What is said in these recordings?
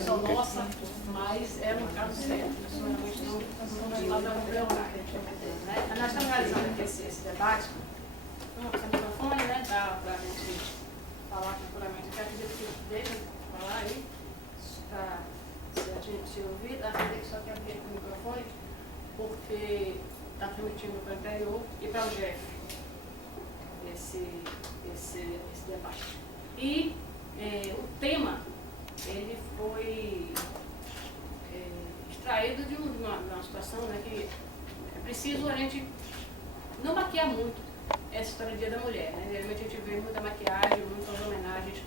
opção nossa, mas era um caso sério. Realmente não dá para preocupar. Nós estamos realizando aqui esse debate. Sem microfone, né? Para a gente falar tranquilamente. Eu quero dizer que deixa eu falar aí, para se a gente ouvir, a gente só quer abrir o microfone, porque está transmitindo para o interior e para o Jeff esse debate. E o tema, ele foi extraído de uma situação, né, que é preciso a gente não maquiar muito essa história do Dia da Mulher, né? Geralmente a gente vê muita maquiagem, muitas homenagens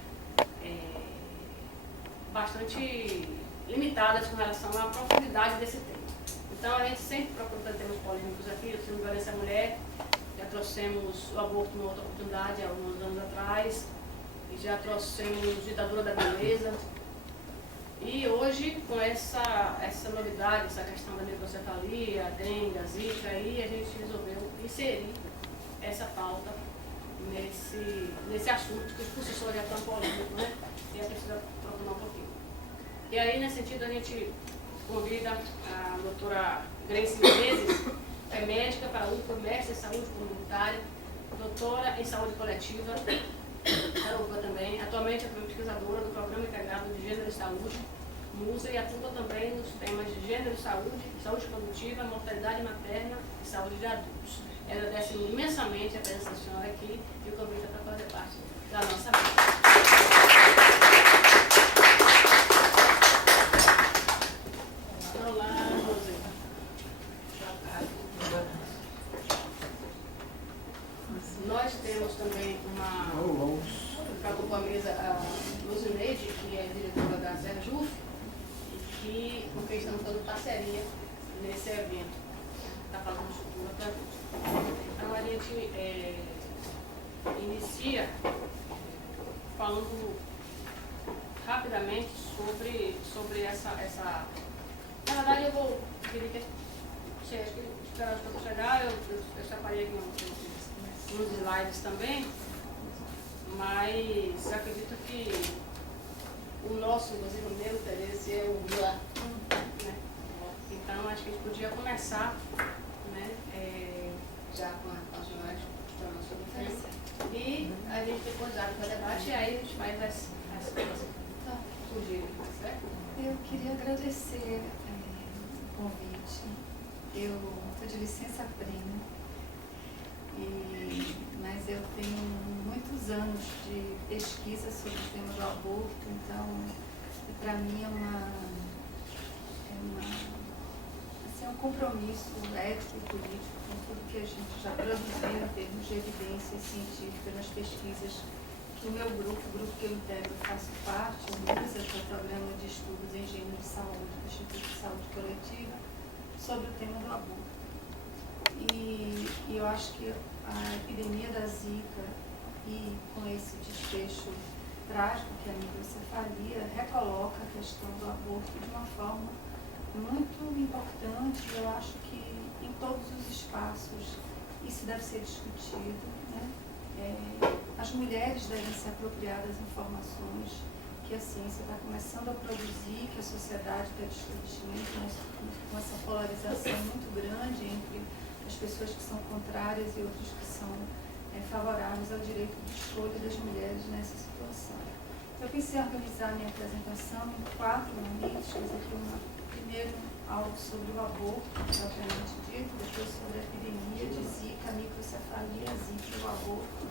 bastante limitadas com relação à profundidade desse tema. Então a gente sempre procura temas polêmicos aqui, o tema violência à mulher, já trouxemos o aborto numa outra oportunidade há alguns anos atrás, e já trouxemos ditadura da beleza. E hoje, com essa novidade, essa questão da microcefalia, a dengue, a zika, aí a gente resolveu inserir essa pauta nesse assunto, que por si só já é tão polêmico, né? E é preciso aprofundar um pouquinho. E aí, nesse sentido, a gente convida a doutora Grace Menezes, que é médica para UPA, mestre em saúde comunitária, doutora em saúde coletiva, da UPA também. Atualmente é pesquisadora do Programa Integrado de Gênero e Saúde, MUSA, e atua também nos temas de gênero e saúde, saúde produtiva, mortalidade materna e saúde de adultos. Ela agradece imensamente a presença da senhora aqui e o convite para fazer parte da nossa vida. Olá, Rosê. Nós temos também com a mesa a Luzineide, que é diretora da Serjuf, e com quem estamos fazendo parceria nesse evento. Está fazendo estrutura para gente. Então a gente inicia falando rapidamente sobre essa. Na verdade, eu vou querer que acho que esperar para chegar, eu separei aqui uns slides também, mas eu acredito que o nosso, inclusive o meu interesse é o lá, né? Então acho que a gente podia começar, né, já com as senhoras falando sobre o tema, e a gente depois abre para o debate e aí a gente faz as coisas surgirem, certo? Eu queria agradecer o convite. Eu estou de licença prêmio, mas eu tenho muitos anos de pesquisa sobre o tema do aborto, então para mim é um compromisso ético e político com tudo que a gente já produziu em termos de evidência científica nas pesquisas que o meu grupo, o grupo que eu integro, faço parte, o MUSA, que é o Programa de Estudos em Gênero e Saúde do Instituto de Saúde Coletiva, sobre o tema do aborto. E eu acho que a epidemia da zika e com esse desfecho trágico que é a microcefalia recoloca a questão do aborto de uma forma muito importante. Eu acho que em todos os espaços isso deve ser discutido, né? As mulheres devem se apropriar das informações que a ciência está começando a produzir, que a sociedade está discutindo, com essa polarização muito grande entre as pessoas que são contrárias e outras que são favoráveis ao direito de escolha das mulheres nessa situação. Eu pensei organizar minha apresentação em 4 momentos, quer dizer, primeiro algo sobre o aborto, propriamente dito, depois sobre a epidemia de zika, a microcefalia, a zika e o aborto,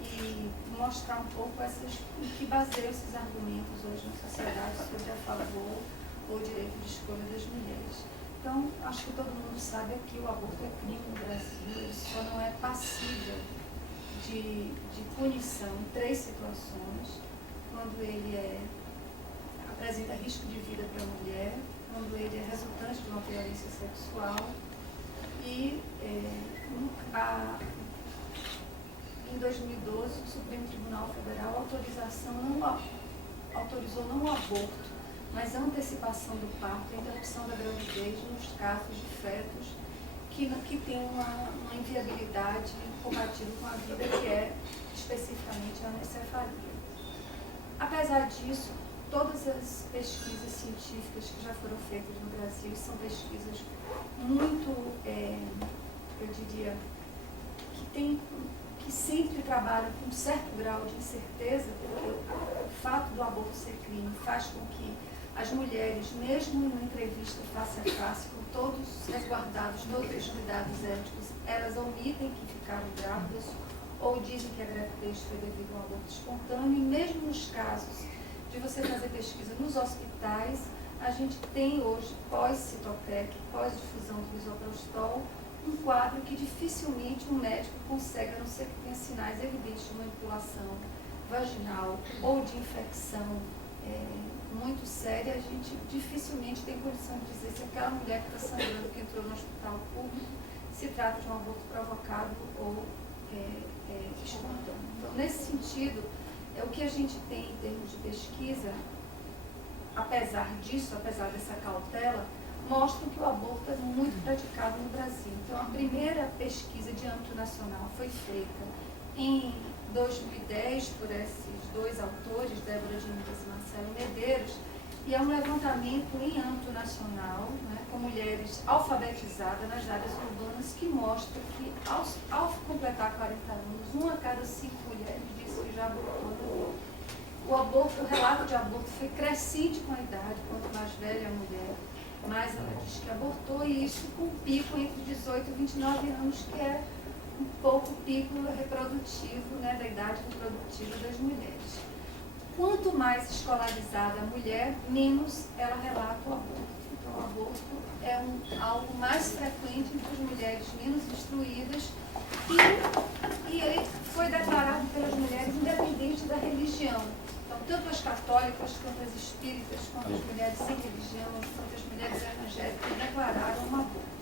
e mostrar um pouco em que baseiam esses argumentos hoje na sociedade sobre a favor ou o direito de escolha das mulheres. Então, acho que todo mundo sabe que o aborto é crime no Brasil, ele só não é passível de punição em 3 situações: quando ele apresenta risco de vida para a mulher, quando ele é resultante de uma violência sexual e em 2012 o Supremo Tribunal Federal autorizou não o aborto, mas a antecipação do parto e a interrupção da gravidez nos casos de fetos que têm uma inviabilidade compatível com a vida, que é especificamente a anencefalia. Apesar disso, todas as pesquisas científicas que já foram feitas no Brasil, são pesquisas muito, eu diria, que sempre trabalham com um certo grau de incerteza, porque o fato do aborto ser crime faz com que as mulheres, mesmo em uma entrevista face a face, com todos resguardados, todos os cuidados éticos, elas omitem que ficaram grávidas ou dizem que a gravidez foi devido a um aborto espontâneo, e mesmo nos casos de você fazer pesquisa nos hospitais, a gente tem hoje, pós-Citotec, pós-difusão do misoprostol, um quadro que dificilmente um médico consegue, a não ser que tenha sinais evidentes de manipulação vaginal ou de infecção muito séria, a gente dificilmente tem condição de dizer se aquela mulher que está sangrando, que entrou no hospital público, se trata de um aborto provocado ou espontâneo. Então, nesse sentido, o que a gente tem em termos de pesquisa, apesar disso, apesar dessa cautela, mostram que o aborto é muito praticado no Brasil. Então, a primeira pesquisa de âmbito nacional foi feita em 2010 por esses dois autores, Débora Diniz e Marcelo Medeiros, e é um levantamento em âmbito nacional, né, com mulheres alfabetizadas nas áreas urbanas, que mostra que, ao completar 40 anos, 1 a cada 5 mulheres disse que já abortou. O relato de aborto foi crescente com a idade, quanto mais velha a mulher, mais ela diz que abortou, e isso com um pico entre 18 e 29 anos, que é um pouco o pico reprodutivo, né, da idade reprodutiva das mulheres. Quanto mais escolarizada a mulher, menos ela relata o aborto. Então, o aborto é algo mais frequente entre as mulheres menos instruídas, e ele foi declarado pelas mulheres independente da religião. Então, tanto as católicas, quanto as espíritas, quanto as mulheres sem religião, quanto as mulheres evangélicas declararam um aborto.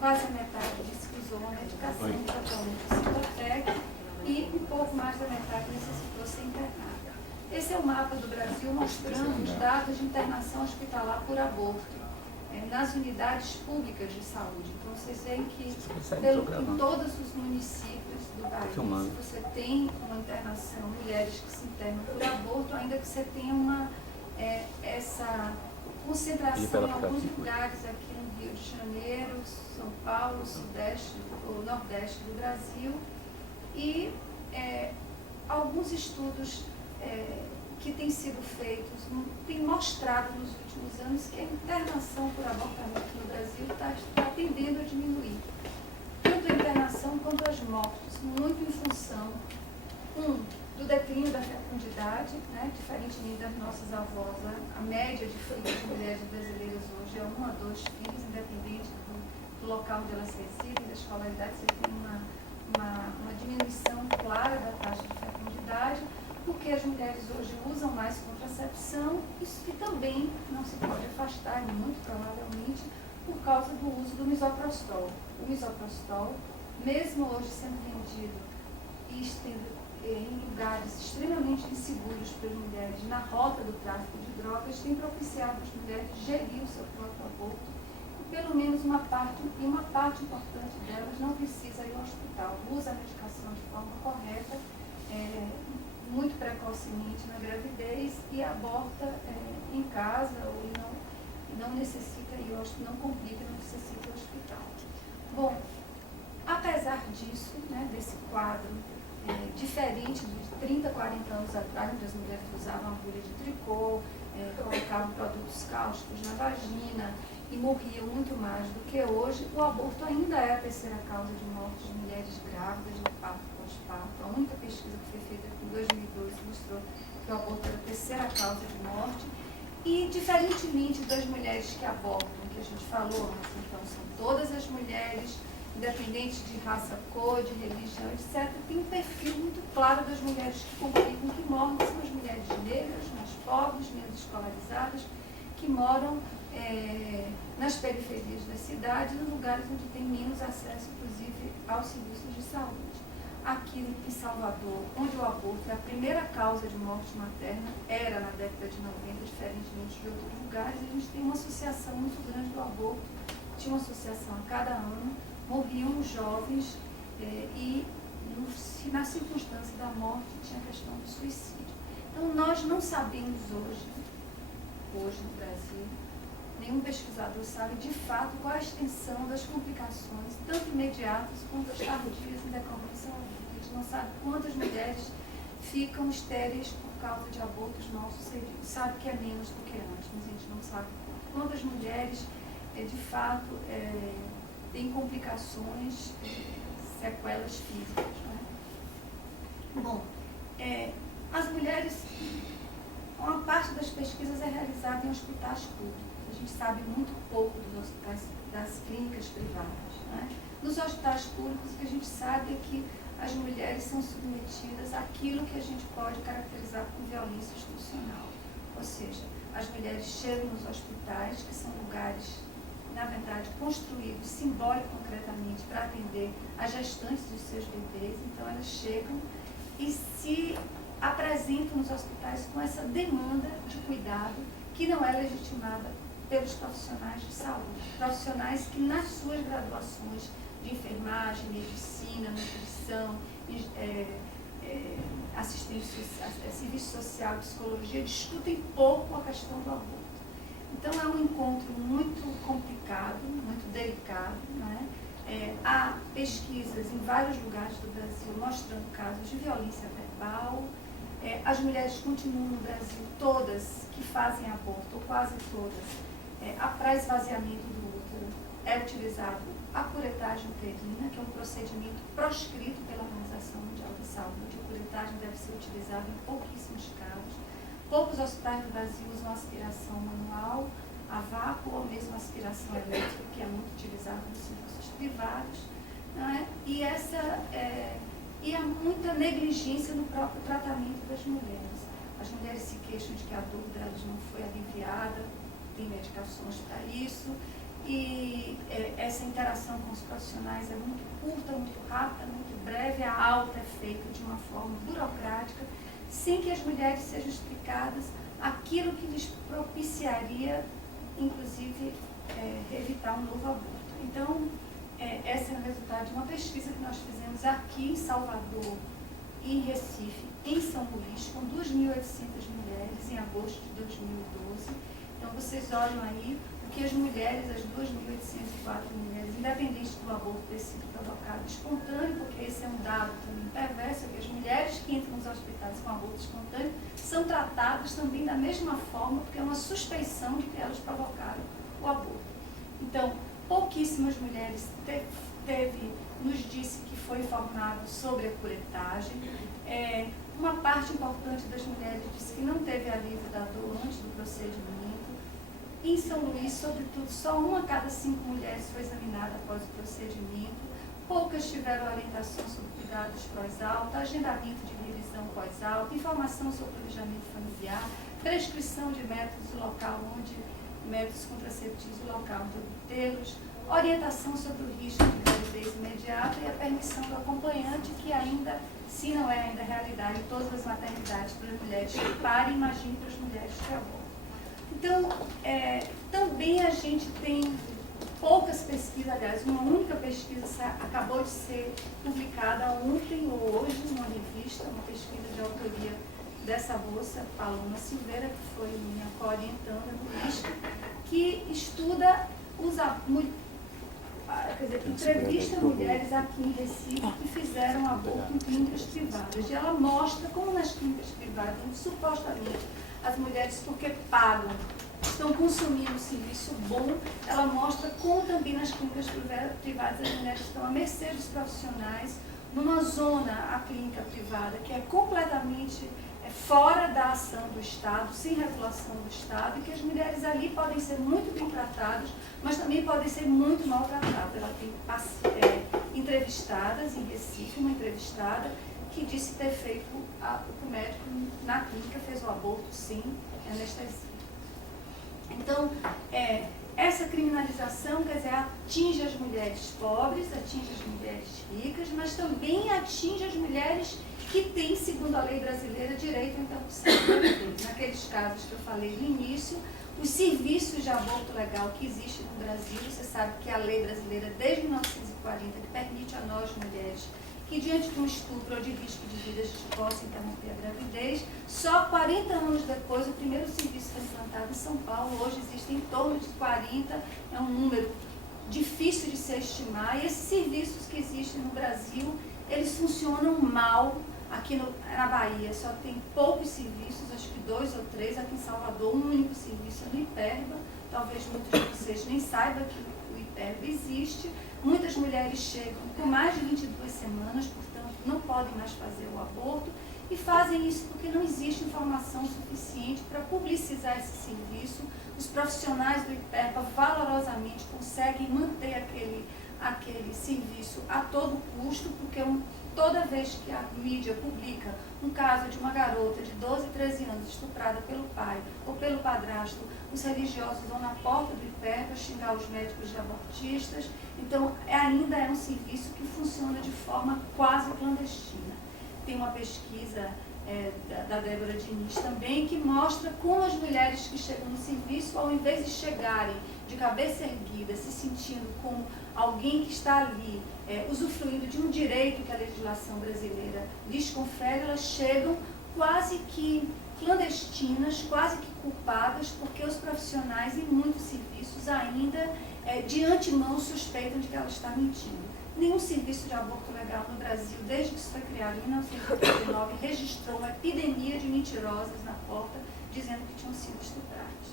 Quase a metade disse que usou uma medicação, tratamento Citotec, e um pouco mais da metade necessitou ser internada. Esse é o mapa do Brasil mostrando os dados de internação hospitalar por aborto nas unidades públicas de saúde. Então, vocês veem que em todos os municípios do país, você tem uma internação, mulheres que se internam por aborto, ainda que você tenha essa concentração em alguns lugares aqui no Rio de Janeiro, São Paulo, Sudeste ou Nordeste do Brasil, e alguns estudos que têm sido feitos, têm mostrado nos últimos anos que a internação por abortamento no Brasil está tendendo a diminuir. Tanto a internação quanto as mortes, muito em função, do declínio da fecundidade, né, diferentemente das nossas avós, a média de filhos de mulheres brasileiras hoje é 1 a 2 filhos, independente do local onde elas residem, da escolaridade, você tem uma diminuição clara da taxa de fecundidade, porque as mulheres hoje usam mais contracepção, isso que também não se pode afastar, muito provavelmente, por causa do uso do misoprostol. O misoprostol, mesmo hoje sendo vendido em lugares extremamente inseguros para as mulheres, na rota do tráfico de drogas, tem propiciado as mulheres gerir o seu próprio aborto, e pelo menos uma parte importante delas não precisa ir ao hospital, usa a medicação de forma correta, muito precocemente na gravidez, e aborta em casa, ou não necessita ir ao hospital, não complica, não necessita ir ao hospital. Bom, apesar disso, né, desse quadro diferente de 30, 40 anos atrás, onde as mulheres usavam agulha de tricô, colocavam produtos cáusticos na vagina e morriam muito mais do que hoje, o aborto ainda é a terceira causa de morte de mulheres grávidas no parto pós-parto. A única pesquisa que foi feita em 2002 mostrou que o aborto era a terceira causa de morte. E, diferentemente das mulheres que abortam, que a gente falou, então são todas as mulheres, independente de raça, cor, de religião, etc., tem um perfil muito claro das mulheres que complicam, que morrem, são as mulheres negras, mais pobres, menos escolarizadas, que moram nas periferias das cidades, nos lugares onde tem menos acesso, inclusive, aos serviços de saúde. Aqui em Salvador, onde o aborto é a primeira causa de morte materna, era na década de 90, diferentemente de outros lugares, a gente tem uma associação muito grande do aborto, tinha uma associação a cada ano, morriam jovens e na circunstância da morte tinha a questão do suicídio. Então, nós não sabemos hoje hoje no Brasil, nenhum pesquisador sabe de fato qual a extensão das complicações, tanto imediatas quanto as tardias em decorrência ao aborto. A gente não sabe quantas mulheres ficam estéreis por causa de abortos mal sucedidos. Sabe que é menos do que antes, mas a gente não sabe quantas mulheres, de fato, têm complicações, sequelas físicas. Não é? Bom, as mulheres, uma parte das pesquisas é realizada em hospitais públicos. A gente sabe muito pouco dos hospitais, das clínicas privadas. Não é? Nos hospitais públicos, o que a gente sabe é que as mulheres são submetidas àquilo que a gente pode caracterizar como violência institucional. Ou seja, as mulheres chegam nos hospitais, que são lugares, na verdade, construídos simbólico concretamente para atender as gestantes dos seus bebês. Então, elas chegam e se apresentam nos hospitais com essa demanda de cuidado que não é legitimada pelos profissionais de saúde. Profissionais que, nas suas graduações de enfermagem, medicina, nutrição, assistência, serviço social, psicologia, discutem pouco a questão do aborto. Então, é um encontro muito complicado, muito delicado. Né? Há pesquisas em vários lugares do Brasil mostrando casos de violência verbal. As mulheres continuam no Brasil, todas que fazem aborto, ou quase todas, para esvaziamento do útero, é utilizado a curetagem uterina, que é um procedimento proscrito pela Organização Mundial da Saúde. A curetagem deve ser utilizada em pouquíssimos casos. Poucos hospitais do Brasil usam aspiração manual, a vácuo, ou mesmo aspiração elétrica, que é muito utilizada nos serviços privados. Não é? E há muita negligência no próprio tratamento das mulheres. As mulheres se queixam de que a dor delas não foi aliviada, tem medicações para isso, e essa interação com os profissionais é muito curta, muito rápida, muito breve. A alta é feita de uma forma burocrática, sem que as mulheres sejam explicadas aquilo que lhes propiciaria, inclusive, evitar um novo aborto. Então, esse é o resultado de uma pesquisa que nós fizemos aqui em Salvador e em Recife, em São Luís, com 2.800 mulheres, em agosto de 2012. Então, vocês olham aí o que as mulheres, as 2.804 mulheres, independente do aborto ter sido provocado espontâneo, porque esse é um dado também perverso, que as mulheres que entram nos hospitais com aborto espontâneo são tratadas também da mesma forma, porque é uma suspeição de que elas provocaram o aborto. Então, pouquíssimas mulheres nos disse que foi informado sobre a curetagem. Uma parte importante das mulheres disse que não teve alívio da dor antes do procedimento. Em São Luís, sobretudo, só 1 a cada 5 mulheres foi examinada após o procedimento. Poucas tiveram orientação sobre cuidados pós-alta, agendamento de revisão pós-alta, informação sobre o planejamento familiar, prescrição de métodos local métodos contraceptivos local de obtê-los, orientação sobre o risco de gravidez imediata e a permissão do acompanhante, que ainda, se não é ainda realidade em todas as maternidades para as mulheres que parem, imagine para as mulheres que abortam. Então, também a gente tem poucas pesquisas, aliás, uma única pesquisa acabou de ser publicada ontem ou hoje numa revista, uma pesquisa de autoria dessa moça, Paloma Silveira, que foi minha co-orientanda no ISCA, que estuda entrevista mulheres aqui em Recife que fizeram aborto em clínicas privadas. E ela mostra como nas clínicas privadas, supostamente, as mulheres, porque pagam, estão consumindo um serviço bom. Ela mostra como também nas clínicas privadas as mulheres estão à mercê dos profissionais, numa zona, a clínica privada, que é completamente fora da ação do Estado, sem regulação do Estado, e que as mulheres ali podem ser muito bem tratadas, mas também podem ser muito maltratadas. Ela tem entrevistadas em Recife, uma entrevistada que disse ter feito, o médico na clínica fez o aborto sem anestesia. Então, essa criminalização, quer dizer, atinge as mulheres pobres, atinge as mulheres ricas, mas também atinge as mulheres que têm, segundo a lei brasileira, direito à interrupção da gravidez. Naqueles casos que eu falei no início, os serviços de aborto legal que existem no Brasil, você sabe que a lei brasileira, desde 1940, que permite a nós, mulheres, que que diante de um estupro ou de risco de vida possa interromper a gravidez. Só 40 anos depois, o primeiro serviço foi implantado em São Paulo. Hoje existem em torno de 40, é um número difícil de se estimar. E esses serviços que existem no Brasil, eles funcionam mal. Aqui na Bahia só tem poucos serviços, acho que 2 ou 3. Aqui em Salvador, um único serviço é no Hiperba. Talvez muitos de vocês nem saibam que o Hiperba existe. Muitas mulheres chegam com mais de 22 semanas, portanto, não podem mais fazer o aborto, e fazem isso porque não existe informação suficiente para publicizar esse serviço. Os profissionais do Hiperba valorosamente conseguem manter aquele serviço a todo custo, porque toda vez que a mídia publica um caso de uma garota de 12, 13 anos estuprada pelo pai ou pelo padrasto, os religiosos vão na porta do Hiperba xingar os médicos de abortistas. Então, ainda é um serviço que funciona de forma quase clandestina. Tem uma pesquisa da Débora Diniz também, que mostra como as mulheres que chegam no serviço, ao invés de chegarem de cabeça erguida, se sentindo como alguém que está ali, usufruindo de um direito que a legislação brasileira lhes confere, elas chegam quase que clandestinas, quase que culpadas, porque os profissionais em muitos serviços ainda, de antemão, suspeitam de que ela está mentindo. Nenhum serviço de aborto legal no Brasil, desde que isso foi criado em 1989, registrou uma epidemia de mentirosas na porta, dizendo que tinham sido estupradas.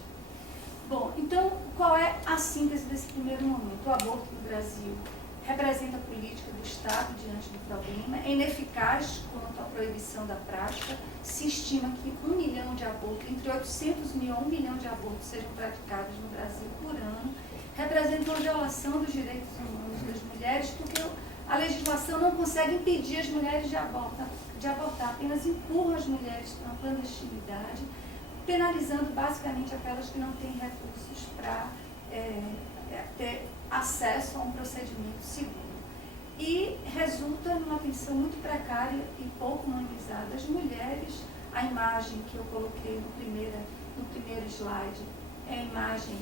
Bom, então, qual é a síntese desse primeiro momento? O aborto no Brasil representa a política do Estado diante do problema, é ineficaz quanto à proibição da prática. Se estima que 1 milhão de abortos, entre 800 mil a 1 milhão de abortos sejam praticados no Brasil por ano, representa uma violação dos direitos humanos das mulheres, porque a legislação não consegue impedir as mulheres de abortar, apenas empurra as mulheres para uma clandestinidade, penalizando basicamente aquelas que não têm recursos para ter acesso a um procedimento seguro. E resulta numa atenção muito precária e pouco humanizada. As mulheres, a imagem que eu coloquei no primeiro slide, é a imagem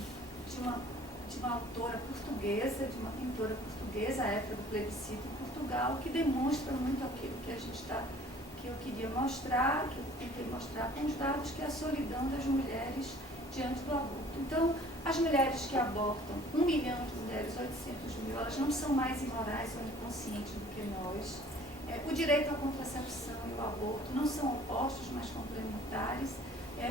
de uma autora portuguesa, de uma pintora portuguesa, à época do plebiscito em Portugal, que demonstra muito aquilo que eu queria mostrar, que eu tentei mostrar com os dados, que é a solidão das mulheres diante do aborto. Então, as mulheres que abortam, 1 milhão de mulheres, 800 mil, elas não são mais imorais ou inconscientes do que nós. O direito à contracepção e o aborto não são opostos, mas complementares.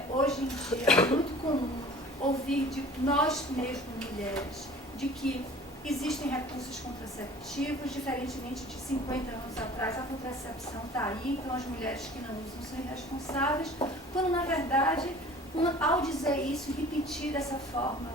Hoje em dia é muito comum ouvir de nós mesmos, mulheres, de que existem recursos contraceptivos, diferentemente de 50 anos atrás, a contracepção está aí, então as mulheres que não usam são irresponsáveis, quando na verdade, ao dizer isso, repetir dessa forma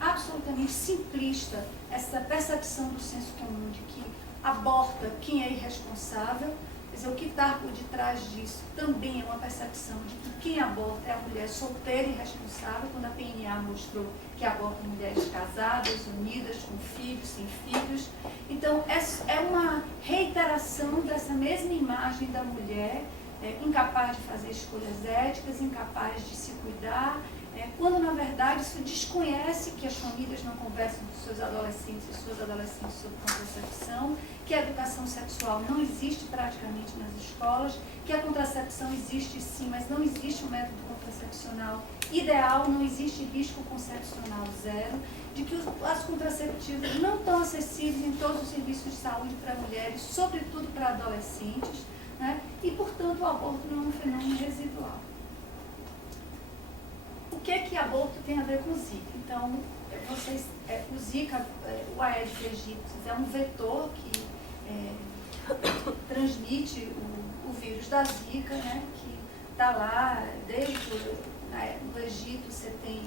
absolutamente simplista, essa percepção do senso comum de que aborta quem é irresponsável. Quer dizer, o que está por detrás disso também é uma percepção de que quem aborta é a mulher solteira e irresponsável, quando a PNA mostrou que aborta mulheres casadas, unidas, com filhos, sem filhos. Então, é uma reiteração dessa mesma imagem da mulher, incapaz de fazer escolhas éticas, incapaz de se cuidar, quando na verdade isso desconhece que as famílias não conversam com seus adolescentes e suas adolescentes sobre contracepção, que a educação sexual não existe praticamente nas escolas, que a contracepção existe sim, mas não existe um método contracepcional ideal, não existe risco concepcional zero, de que as contraceptivas não estão acessíveis em todos os serviços de saúde para mulheres, sobretudo para adolescentes, né? E, portanto, o aborto não é um fenômeno residual. O que aborto tem a ver com Zika? Então, o Zika, o Aedes aegypti, é um vetor que transmite o vírus da Zika, né, que está lá desde no Egito. Você tem,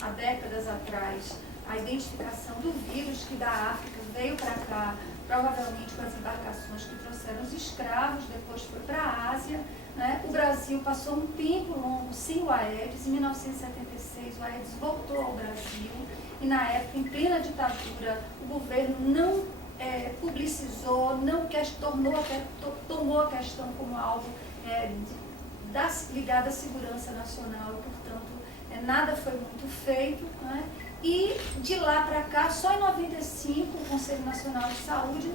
há décadas atrás, a identificação do vírus que da África veio para cá, provavelmente com as embarcações que trouxeram os escravos, depois foi para a Ásia. Né? O Brasil passou um tempo longo sem o Aedes. Em 1976, o Aedes voltou ao Brasil e, na época, em plena ditadura, o governo não publicizou, não tomou a questão como algo ligado à segurança nacional e, portanto, nada foi muito feito. Né? E, de lá para cá, só em 95, o Conselho Nacional de Saúde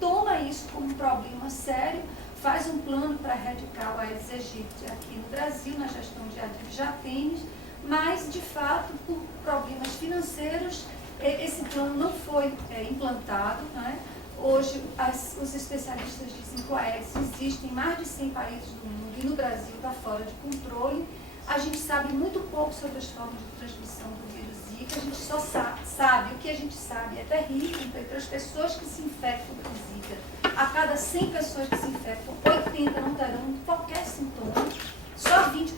toma isso como um problema sério, faz um plano para erradicar o Aedes aegypti aqui no Brasil, na gestão de Jatens, mas, de fato, por problemas financeiros, esse plano não foi implantado, né? Hoje, os especialistas dizem que o Aedes existe em mais de 100 países do mundo e no Brasil está fora de controle. A gente sabe muito pouco sobre as formas de transmissão do vírus Zika, a gente só sabe, o que a gente sabe é terrível, então, entre as pessoas que se infectam com Zika, a cada 100 pessoas que se infectam, 80 não terão qualquer sintoma, só 20%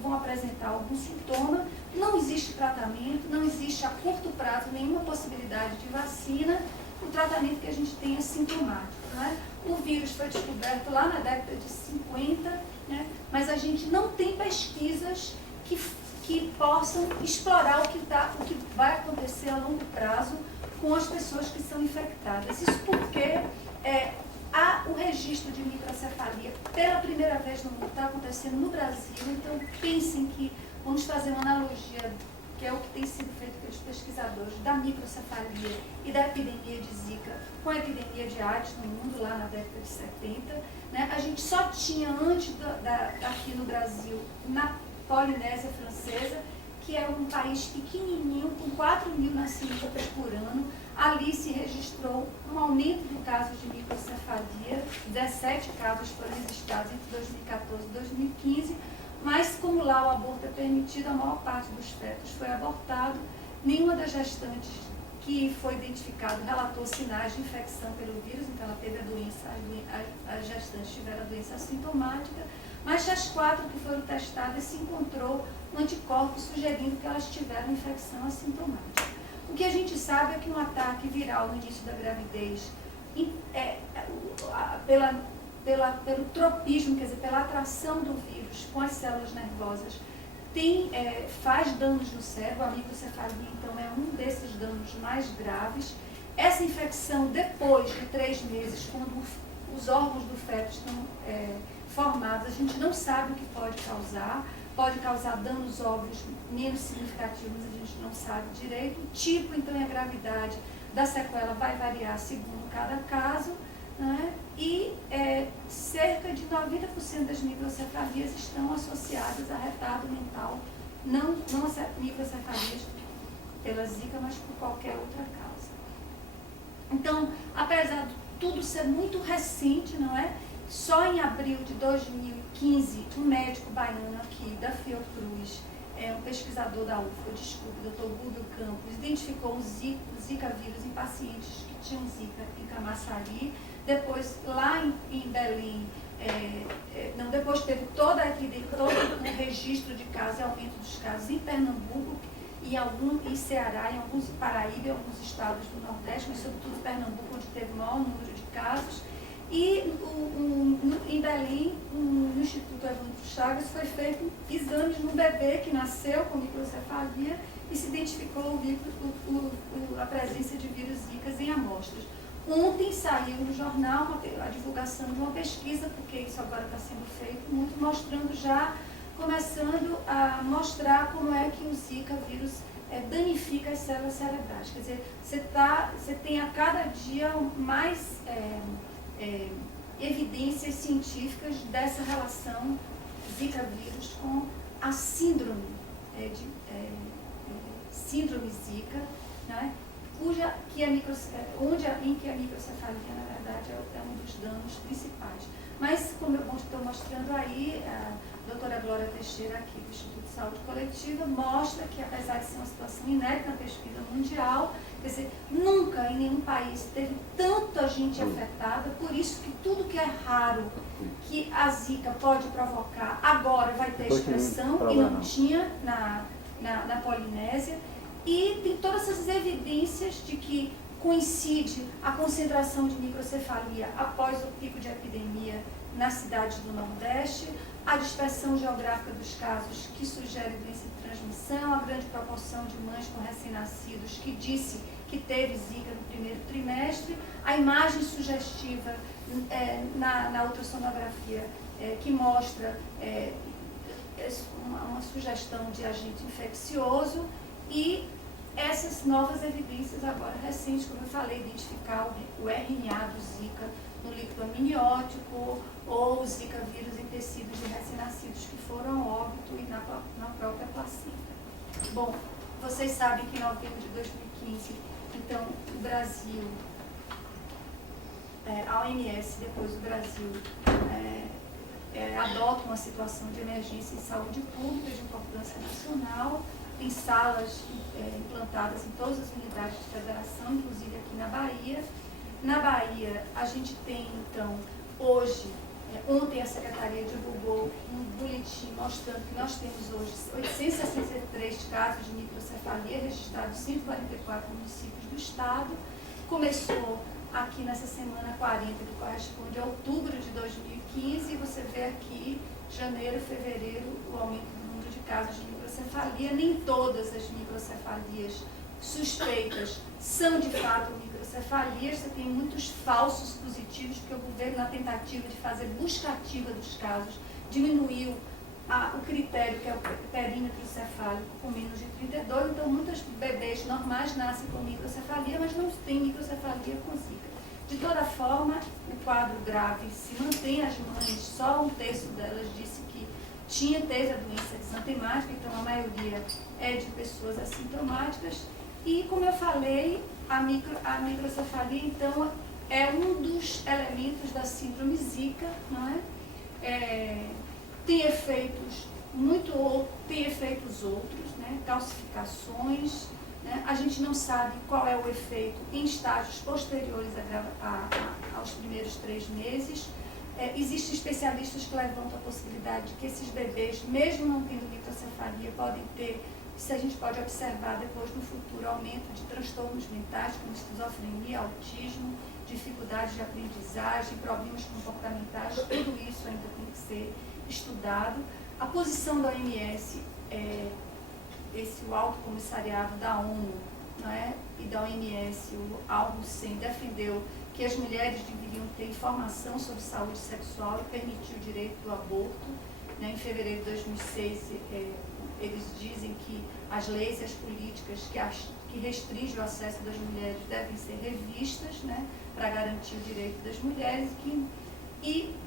vão apresentar algum sintoma, não existe tratamento, não existe a curto prazo nenhuma possibilidade de vacina, o tratamento que a gente tem é sintomático. Né? O vírus foi descoberto lá na década de 50, né? Mas a gente não tem pesquisas que possam explorar o que vai acontecer a longo prazo com as pessoas que são infectadas. Isso porque há o registro de microcefalia pela primeira vez no mundo, está acontecendo no Brasil, então pensem que, vamos fazer uma analogia, que é o que tem sido feito pelos pesquisadores da microcefalia e da epidemia de Zika com a epidemia de AIDS no mundo, lá na década de 70. Né? A gente só tinha antes aqui no Brasil, na Polinésia Francesa, que é um país pequenininho, com 4.000 nascimentos por ano. Ali se registrou um aumento do caso de microcefalia, 17 casos foram registrados entre 2014 e 2015, mas como lá o aborto é permitido, a maior parte dos fetos foi abortado. Nenhuma das gestantes que foi identificado relatou sinais de infecção pelo vírus, então ela teve a doença, as gestantes tiveram a doença assintomática, mas das 4 que foram testadas se encontrou anticorpos sugerindo que elas tiveram infecção assintomática. O que a gente sabe é que um ataque viral no início da gravidez, pelo tropismo, quer dizer, pela atração do vírus com as células nervosas, faz danos no cérebro. A microcefalia, então, é um desses danos mais graves. Essa infecção, depois de 3 meses, quando os órgãos do feto estão formados, a gente não sabe o que pode causar danos óbvios menos significativos, mas a gente não sabe direito. O tipo, então, e a gravidade da sequela vai variar segundo cada caso, né? E cerca de 90% das microcefalias estão associadas a retardo mental, não microcefalias pela Zika, mas por qualquer outra causa. Então, apesar de tudo ser muito recente, não é? Só em abril de 2015, um médico baiano aqui da Fiocruz, um pesquisador da UFRA, Dr. Guto Campos, identificou o Zika vírus em pacientes que tinham Zika em Camaçari. Depois, lá em Belém, depois teve todo o registro de casos e aumento dos casos em Pernambuco em Ceará, em alguns Paraíba, em alguns estados do Nordeste, mas sobretudo Pernambuco, onde teve o maior número de casos. E em Belém, no Instituto Evandro Chagas, foi feito exames num bebê que nasceu com microcefalia e se identificou a presença de vírus Zika em amostras. Ontem saiu no jornal a divulgação de uma pesquisa, porque isso agora está sendo feito muito, começando a mostrar como é que o Zika vírus danifica as células cerebrais. Quer dizer, você tem a cada dia mais evidências científicas dessa relação Zika vírus com a síndrome Zika, né? em que a microcefalia, na verdade, é um dos danos principais. Mas, como eu estou mostrando aí, a doutora Glória Teixeira, aqui do Instituto de Saúde Coletiva, mostra que, apesar de ser uma situação inédita na pesquisa mundial, quer dizer, nunca em nenhum país teve tanta gente afetada, por isso que tudo que é raro que a Zika pode provocar, agora vai ter expressão, e não tinha na Polinésia. E tem todas essas evidências de que coincide a concentração de microcefalia após o pico de epidemia nas cidades do Nordeste, a dispersão geográfica dos casos que sugere doença de transmissão, a grande proporção de mães com recém-nascidos que disse que teve Zika no primeiro trimestre, a imagem sugestiva na ultrassonografia que mostra uma sugestão de agente infeccioso e essas novas evidências agora recentes, como eu falei, identificar o RNA do Zika no líquido amniótico ou o Zika vírus em tecidos de recém-nascidos que foram a óbito e na própria placenta. Bom, vocês sabem que em novembro de 2015, então, o Brasil, a OMS, depois o Brasil, adota uma situação de emergência em saúde pública de importância nacional, tem salas implantadas em todas as unidades de federação, inclusive aqui na Bahia. Na Bahia, a gente tem, então, hoje, ontem a Secretaria divulgou um boletim mostrando que nós temos hoje 863 casos de microcefalia registrados em 144 municípios do estado. Começou aqui nessa semana 40, que corresponde a outubro de 2015, e você vê aqui, janeiro, fevereiro, o aumento do número de casos de microcefalia. Nem todas as microcefalias suspeitas são de fato microcefalias, você tem muitos falsos positivos, porque o governo, na tentativa de fazer busca ativa dos casos, diminuiu o critério, que é o perímetro cefálico, com menos de 32, então muitos bebês normais nascem com microcefalia, mas não tem microcefalia com Zika. De toda forma, o quadro grave se mantém, as mães, só um terço delas disse que teve a doença desantemática, então a maioria é de pessoas assintomáticas. E, como eu falei, a microcefalia, então, é um dos elementos da síndrome Zika, não é? Tem efeitos outros, né? Calcificações, né? A gente não sabe qual é o efeito em estágios posteriores aos primeiros 3 meses. Existem especialistas que levantam a possibilidade de que esses bebês, mesmo não tendo microcefalia, podem ter, se a gente pode observar depois no futuro, aumento de transtornos mentais, como esquizofrenia, autismo, dificuldades de aprendizagem, problemas comportamentais, tudo isso ainda tem que ser estudado. A posição da OMS, o Alto Comissariado da ONU, não é? E da OMS, o Al-Hussein, defendeu que as mulheres deveriam ter informação sobre saúde sexual e permitir o direito do aborto. Né? Em fevereiro de 2006, eles dizem que as leis e as políticas que restringem o acesso das mulheres devem ser revistas, né? Para garantir o direito das mulheres.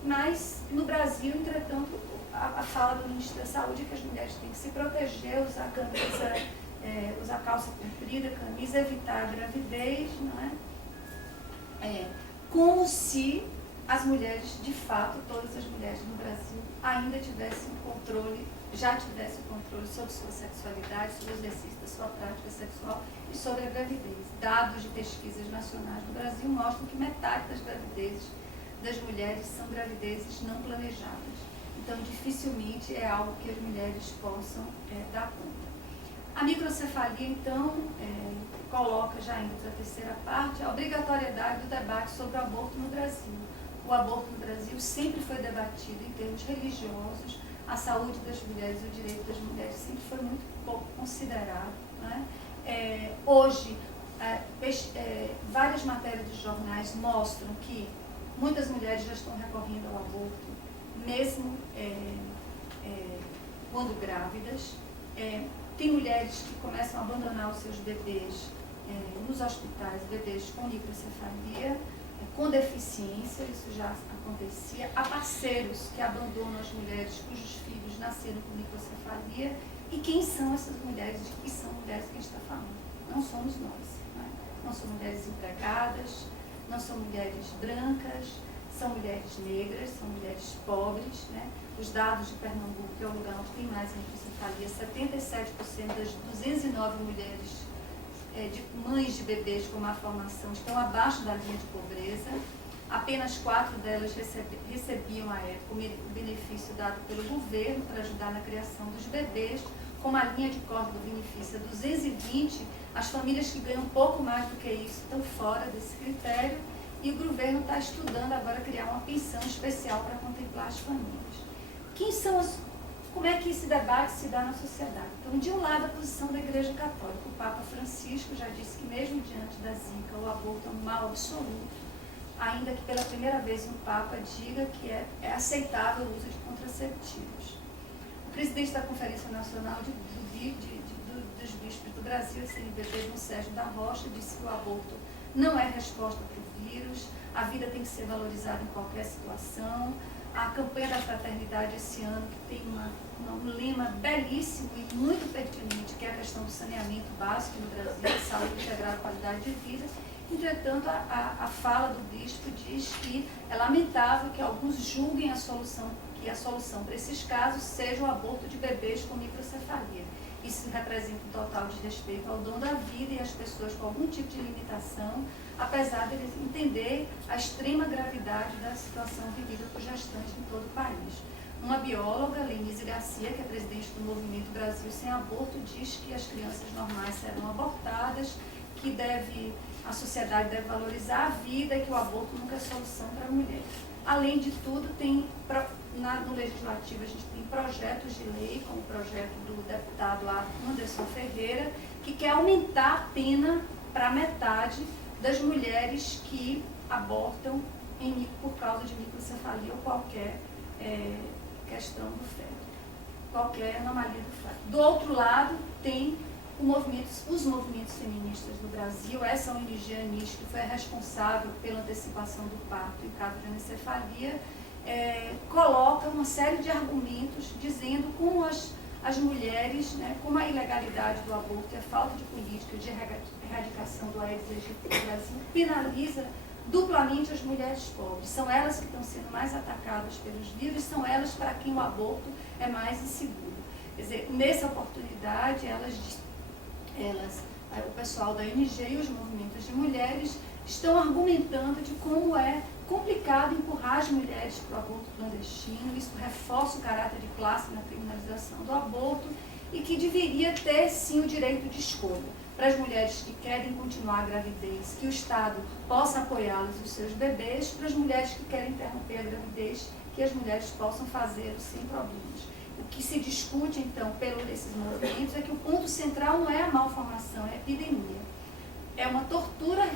Mas, no Brasil, entretanto, a fala do Ministro da Saúde é que as mulheres têm que se proteger, usar camisa, usar calça comprida, camisa, evitar a gravidez, não é? Como se as mulheres, de fato, todas as mulheres no Brasil, ainda já tivessem controle sobre sua sexualidade, sobre o exercício da sua prática sexual e sobre a gravidez. Dados de pesquisas nacionais no Brasil mostram que metade das gravidezes das mulheres são gravidezes não planejadas. Então, dificilmente é algo que as mulheres possam dar conta. A microcefalia, então, coloca, já indo para a terceira parte, a obrigatoriedade do debate sobre o aborto no Brasil. O aborto no Brasil sempre foi debatido em termos religiosos, a saúde das mulheres, o direito das mulheres sempre foi muito pouco considerado. Né? Hoje, várias matérias dos jornais mostram que muitas mulheres já estão recorrendo ao aborto, mesmo quando grávidas. Tem mulheres que começam a abandonar os seus bebês nos hospitais, bebês com microcefalia, com deficiência, isso já acontecia. Há parceiros que abandonam as mulheres cujos filhos nasceram com microcefalia. E quem são essas mulheres? De que são mulheres que a gente está falando? Não somos nós. Né? Não são mulheres empregadas, não são mulheres brancas, são mulheres negras, são mulheres pobres. Né? Os dados de Pernambuco, que é o lugar onde tem mais microcefalia, 77% das 209 mulheres de mães de bebês com má formação estão abaixo da linha de pobreza. Apenas 4 delas recebiam à época o benefício dado pelo governo para ajudar na criação dos bebês. Como a linha de corte do benefício é 220, as famílias que ganham um pouco mais do que isso estão fora desse critério, e o governo está estudando agora criar uma pensão especial para contemplar as famílias. Como é que esse debate se dá na sociedade? Então, de um lado, a posição da Igreja Católica. O Papa Francisco já disse que mesmo diante da Zika, o aborto é um mal absoluto, ainda que pela primeira vez um Papa diga que é aceitável o uso de contraceptivos. O presidente da Conferência Nacional dos Bispos do Brasil, a CNBB, Dom Sérgio da Rocha, disse que o aborto não é resposta para o vírus, a vida tem que ser valorizada em qualquer situação. A campanha da fraternidade esse ano, que tem um lema belíssimo e muito pertinente, que é a questão do saneamento básico no Brasil, saúde integral e qualidade de vida. Entretanto, a fala do bispo diz que é lamentável que alguns julguem que a solução para esses casos seja o aborto de bebês com microcefalia. Isso representa um total desrespeito ao dom da vida e às pessoas com algum tipo de limitação, apesar de eles entender a extrema gravidade da situação vivida por gestantes em todo o país. Uma bióloga, Lenise Garcia, que é presidente do Movimento Brasil Sem Aborto, diz que as crianças normais serão abortadas, que a sociedade deve valorizar a vida e que o aborto nunca é solução para a mulher. Além de tudo, no Legislativo a gente tem projetos de lei, como o projeto do deputado lá, Anderson Ferreira, que quer aumentar a pena para metade das mulheres que abortam por causa de microcefalia ou qualquer questão do feto, qualquer anomalia do feto. Do outro lado, tem os movimentos feministas no Brasil. Essa ONG Anis, que foi a responsável pela antecipação do parto em caso de anencefalia, coloca uma série de argumentos dizendo como as mulheres, como a ilegalidade do aborto e a falta de política de erradicação do AIDS no Brasil penaliza duplamente as mulheres pobres. São elas que estão sendo mais atacadas pelos vírus, são elas para quem o aborto é mais inseguro. Quer dizer, nessa oportunidade, o pessoal da ONG e os movimentos de mulheres estão argumentando de como é complicado empurrar as mulheres para o aborto clandestino. Isso reforça o caráter de classe na criminalização do aborto e que deveria ter, sim, o direito de escolha. Para as mulheres que querem continuar a gravidez, que o Estado possa apoiá-las e os seus bebês, para as mulheres que querem interromper a gravidez, que as mulheres possam fazê-lo sem problemas. O que se discute, então, esses movimentos é que o ponto central não é a malformação, é a epidemia. É uma tortura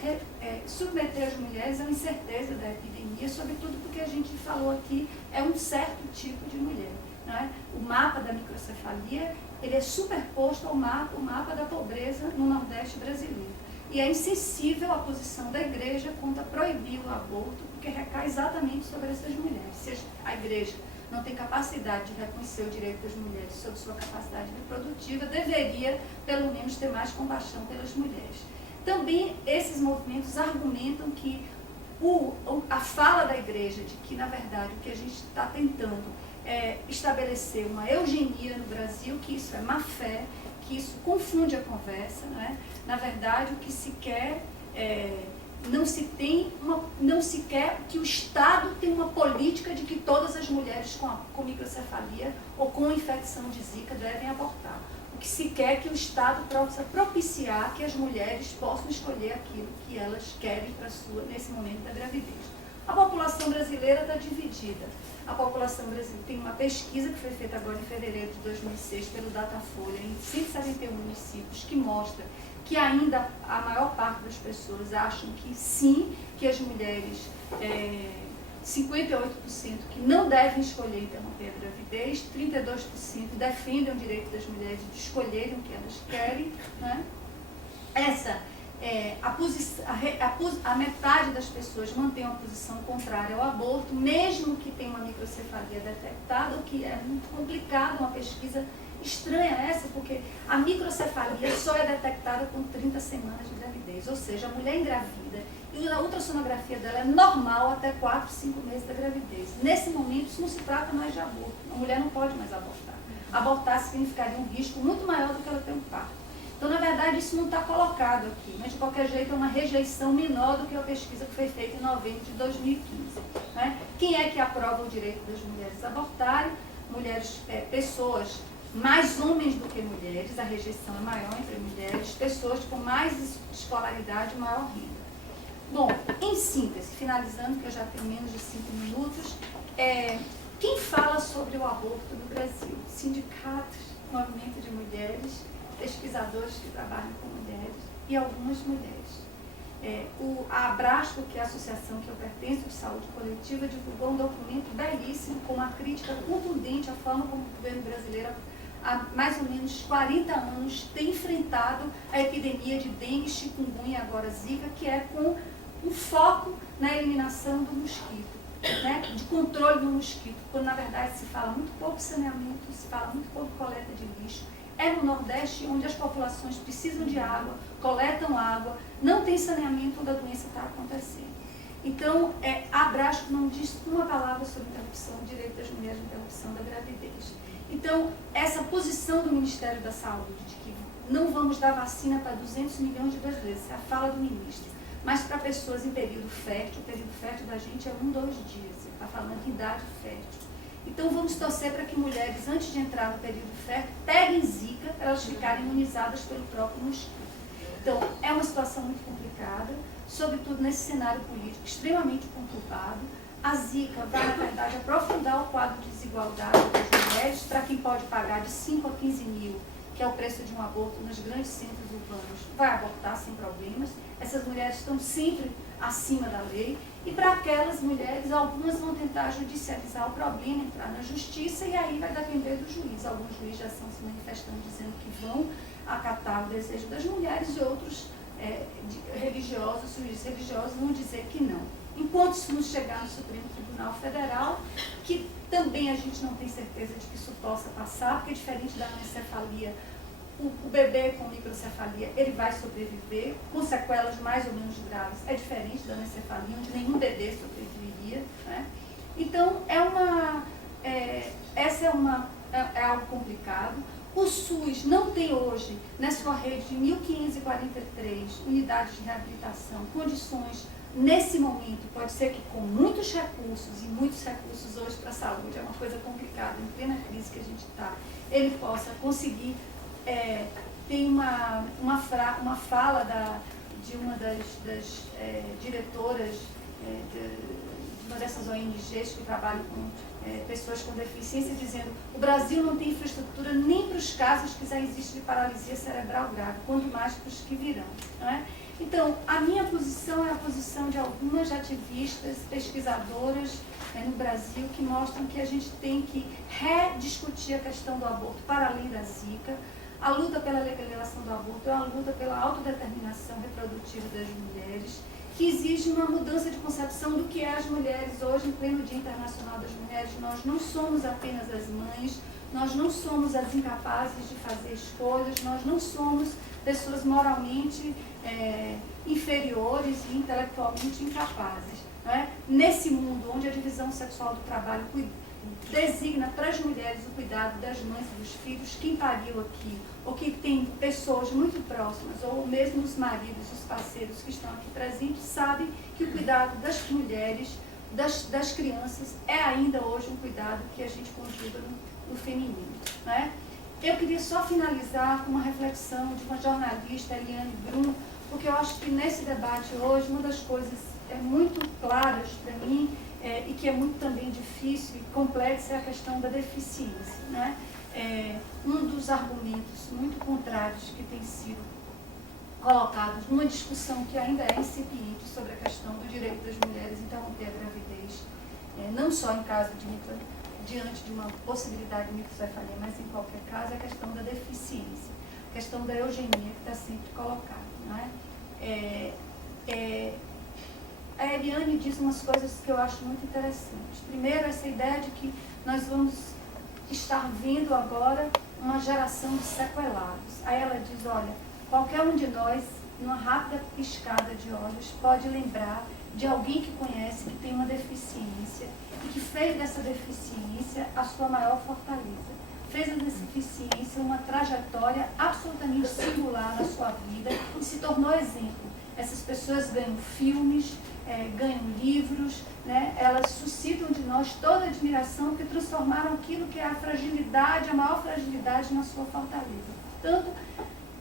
submeter as mulheres a uma incerteza da epidemia, sobretudo porque a gente falou aqui, é um certo tipo de mulher. Não é? O mapa da microcefalia, ele é superposto ao mapa da pobreza no Nordeste brasileiro. E é insensível a posição da igreja quanto a proibir o aborto, porque recai exatamente sobre essas mulheres. Se a igreja não tem capacidade de reconhecer o direito das mulheres sobre sua capacidade reprodutiva, deveria, pelo menos, ter mais compaixão pelas mulheres. Também esses movimentos argumentam que a fala da igreja de que, na verdade, o que a gente está tentando é estabelecer uma eugenia no Brasil, que isso é má fé, que isso confunde a conversa, né? Na verdade, o que se quer não se quer que o Estado tenha uma política de que todas as mulheres com microcefalia ou com infecção de Zika devem abortar. O que se quer é que o Estado possa propiciar que as mulheres possam escolher aquilo que elas querem nesse momento da gravidez. A população brasileira está dividida. A população brasileira tem uma pesquisa que foi feita agora em fevereiro de 2006 pelo Datafolha em 171 municípios que mostra que ainda a maior parte das pessoas acham que sim, que as mulheres, 58% que não devem escolher interromper a gravidez, 32% defendem o direito das mulheres de escolherem o que elas querem. Né? A metade das pessoas mantém uma posição contrária ao aborto, mesmo que tenha uma microcefalia detectada, o que é muito complicado, uma pesquisa estranha essa, porque a microcefalia só é detectada com 30 semanas de gravidez, ou seja, a mulher engravida e a ultrassonografia dela é normal até 4, 5 meses da gravidez. Nesse momento, isso não se trata mais de aborto, a mulher não pode mais abortar. Abortar significaria um risco muito maior do que ela ter um parto. Então, na verdade, isso não está colocado aqui, mas de qualquer jeito é uma rejeição menor do que a pesquisa que foi feita em novembro de 2015. Né? Quem é que aprova o direito das mulheres a abortarem? Pessoas, mais homens do que mulheres, a rejeição é maior entre mulheres, pessoas com mais escolaridade e maior renda. Bom, em síntese, finalizando, que eu já tenho menos de 5 minutos, quem fala sobre o aborto no Brasil? Sindicatos, movimento de mulheres, pesquisadores que trabalham com mulheres e algumas mulheres. A Abrasco, que é a associação que eu pertenço, de saúde coletiva, divulgou um documento belíssimo com uma crítica contundente à forma como o governo brasileiro há mais ou menos 40 anos, tem enfrentado a epidemia de dengue, chikungunya e agora zika, que é com um foco na eliminação do mosquito, né, de controle do mosquito, quando na verdade se fala muito pouco saneamento, se fala muito pouco coleta de lixo. É no Nordeste onde as populações precisam de água, coletam água, não tem saneamento onde a doença está acontecendo. Então, a Abrasco não diz uma palavra sobre interrupção, direito das mulheres de interrupção da gravidez. Então, essa posição do Ministério da Saúde, de que não vamos dar vacina para 200 milhões de brasileiros, essa é a fala do ministro, mas para pessoas em período fértil, o período fértil da gente é 1, 2 dias, ele está falando de idade fértil. Então, vamos torcer para que mulheres, antes de entrar no período fértil, peguem zika, para elas ficarem imunizadas pelo próprio mosquito. Então, é uma situação muito complicada, sobretudo nesse cenário político extremamente conturbado. A zika vai, na verdade, aprofundar o quadro de desigualdade das mulheres, para quem pode pagar de 5 a 15 mil, que é o preço de um aborto nos grandes centros urbanos, vai abortar sem problemas. Essas mulheres estão sempre acima da lei. E para aquelas mulheres, algumas vão tentar judicializar o problema, entrar na justiça, e aí vai depender do juiz. Alguns juízes já estão se manifestando dizendo que vão acatar o desejo das mulheres, e outros religiosos, juízes religiosos, vão dizer que não. Enquanto isso não chegar no Supremo Tribunal Federal, que também a gente não tem certeza de que isso possa passar, porque diferente da anencefalia, o bebê com microcefalia, ele vai sobreviver, com sequelas mais ou menos graves. É diferente da anencefalia, onde nenhum bebê sobreviveria, né? Então, é algo complicado. O SUS não tem hoje, na sua rede de 1.543 unidades de reabilitação, condições, nesse momento, pode ser que com muitos recursos, e muitos recursos hoje para a saúde, é uma coisa complicada, em plena crise que a gente está, ele possa conseguir. Tem uma fala de uma das diretoras de uma dessas ONGs que trabalham com pessoas com deficiência, dizendo: o Brasil não tem infraestrutura nem para os casos que já existem de paralisia cerebral grave, quanto mais para os que virão. Não é? Então, a minha posição é a posição de algumas ativistas, pesquisadoras no Brasil, que mostram que a gente tem que rediscutir a questão do aborto para além da zika. A luta pela legalização do aborto é uma luta pela autodeterminação reprodutiva das mulheres, que exige uma mudança de concepção do que é as mulheres hoje, em pleno Dia Internacional das Mulheres. Nós não somos apenas as mães, nós não somos as incapazes de fazer escolhas, nós não somos pessoas moralmente inferiores e intelectualmente incapazes. Né? Nesse mundo onde a divisão sexual do trabalho designa para as mulheres o cuidado das mães e dos filhos, quem pariu aqui, ou que tem pessoas muito próximas, ou mesmo os maridos, os parceiros que estão aqui presentes, sabem que o cuidado das mulheres, das crianças, é ainda hoje um cuidado que a gente conjuga no feminino. Né? Eu queria só finalizar com uma reflexão de uma jornalista, Eliane Brum, porque eu acho que nesse debate hoje, uma das coisas muito claras para mim, e que é muito também difícil e complexa, é a questão da deficiência. Né? Um dos argumentos muito contrários que tem sido colocados numa discussão que ainda é incipiente sobre a questão do direito das mulheres interromper a gravidez, não só em caso diante de uma possibilidade de microcefalia, mas em qualquer caso, é a questão da deficiência, a questão da eugenia que está sempre colocada. Né? A Eliane diz umas coisas que eu acho muito interessantes. Primeiro, essa ideia de que nós vamos estar vendo agora uma geração de sequelados. Aí ela diz: olha, qualquer um de nós, numa rápida piscada de olhos, pode lembrar de alguém que conhece, que tem uma deficiência, e que fez dessa deficiência a sua maior fortaleza. Fez da deficiência uma trajetória absolutamente singular na sua vida e se tornou exemplo. Essas pessoas ganham filmes, ganham livros, né? Elas suscitam de nós toda a admiração, porque transformaram aquilo que é a fragilidade, a maior fragilidade, na sua fortaleza. Portanto,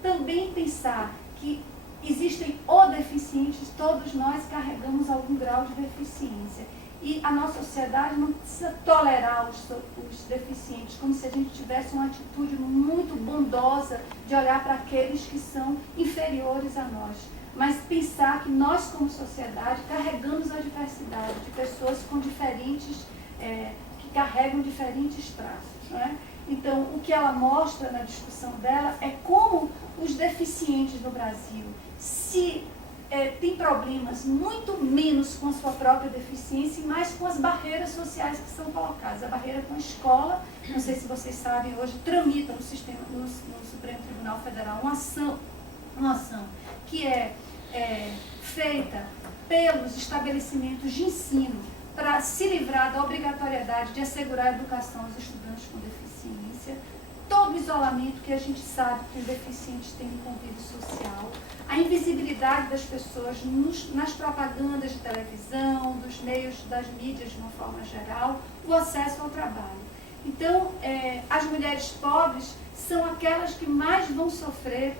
também pensar que existem deficientes, todos nós carregamos algum grau de deficiência. E a nossa sociedade não precisa tolerar os deficientes, como se a gente tivesse uma atitude muito bondosa de olhar para aqueles que são inferiores a nós. Mas pensar que nós, como sociedade, carregamos a diversidade de pessoas com diferentes, que carregam diferentes traços. Não é? Então, o que ela mostra na discussão dela é como os deficientes no Brasil têm problemas muito menos com a sua própria deficiência e mais com as barreiras sociais que são colocadas. A barreira com a escola, não sei se vocês sabem, hoje tramita no Supremo Tribunal Federal uma ação que é feita pelos estabelecimentos de ensino para se livrar da obrigatoriedade de assegurar a educação aos estudantes com deficiência, todo o isolamento que a gente sabe que os deficientes têm no convívio social, a invisibilidade das pessoas nas propagandas de televisão, dos meios das mídias de uma forma geral, o acesso ao trabalho. Então, as mulheres pobres são aquelas que mais vão sofrer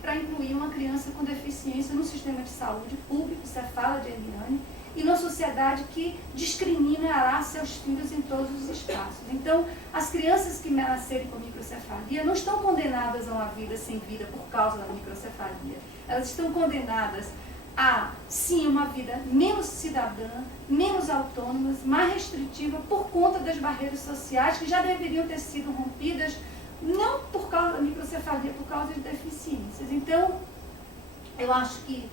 para incluir uma criança com deficiência no sistema de saúde público, isso é fala de Eliane, e numa sociedade que discriminará seus filhos em todos os espaços. Então, as crianças que nascerem com microcefalia não estão condenadas a uma vida sem vida por causa da microcefalia. Elas estão condenadas a, sim, uma vida menos cidadã, menos autônoma, mais restritiva por conta das barreiras sociais que já deveriam ter sido rompidas, não por causa da microcefalia, por causa de deficiências. Então, eu acho que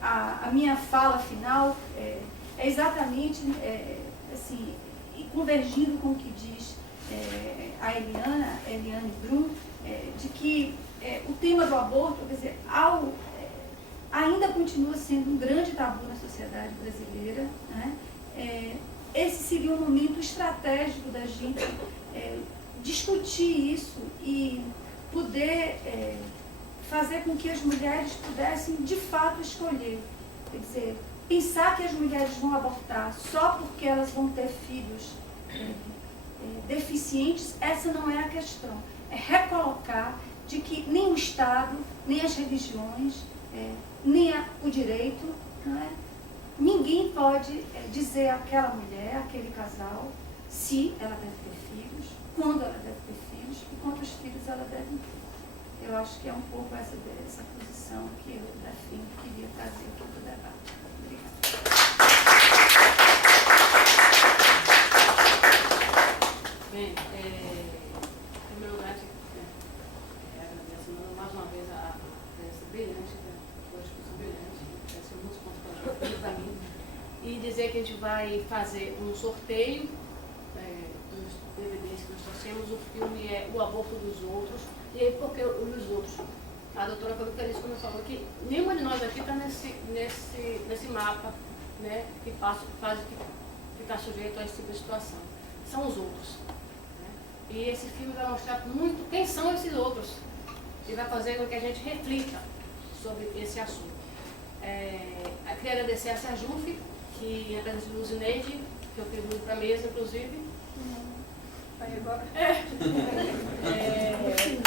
a minha fala final é exatamente assim, convergindo com o que diz a Eliane Brum, de que o tema do aborto, quer dizer, ainda continua sendo um grande tabu na sociedade brasileira, né? Esse seria um momento estratégico da gente discutir isso e poder fazer com que as mulheres pudessem, de fato, escolher. Quer dizer, pensar que as mulheres vão abortar só porque elas vão ter filhos deficientes, essa não é a questão. É recolocar de que nem o Estado, nem as religiões, nem o direito, não é? Ninguém pode dizer àquela mulher, àquele casal, se ela deve ter filhos, quando ela deve ter filhos e quantos filhos ela deve ter. Eu acho que é um pouco essa posição que eu, da FIM, queria trazer aqui para o debate. Obrigada. Bem, em primeiro lugar, agradecendo mais uma vez a presença brilhante, a discussão brilhante, vai ser muitos pontos para mim, e dizer que a gente vai fazer um sorteio dos DVDs que nós trouxemos. O filme é O Aborto dos Outros. E aí, porque os outros? A doutora Carucarice, como falou, que nenhuma de nós aqui está nesse mapa, né, que está sujeito a esse tipo de situação. São os outros. Né? E esse filme vai mostrar muito quem são esses outros. E vai fazer com que a gente reflita sobre esse assunto. Eu queria agradecer a Serjuf, que é a presença do Luzineide, que eu pedi para a mesa, inclusive. Vai agora. Obrigada.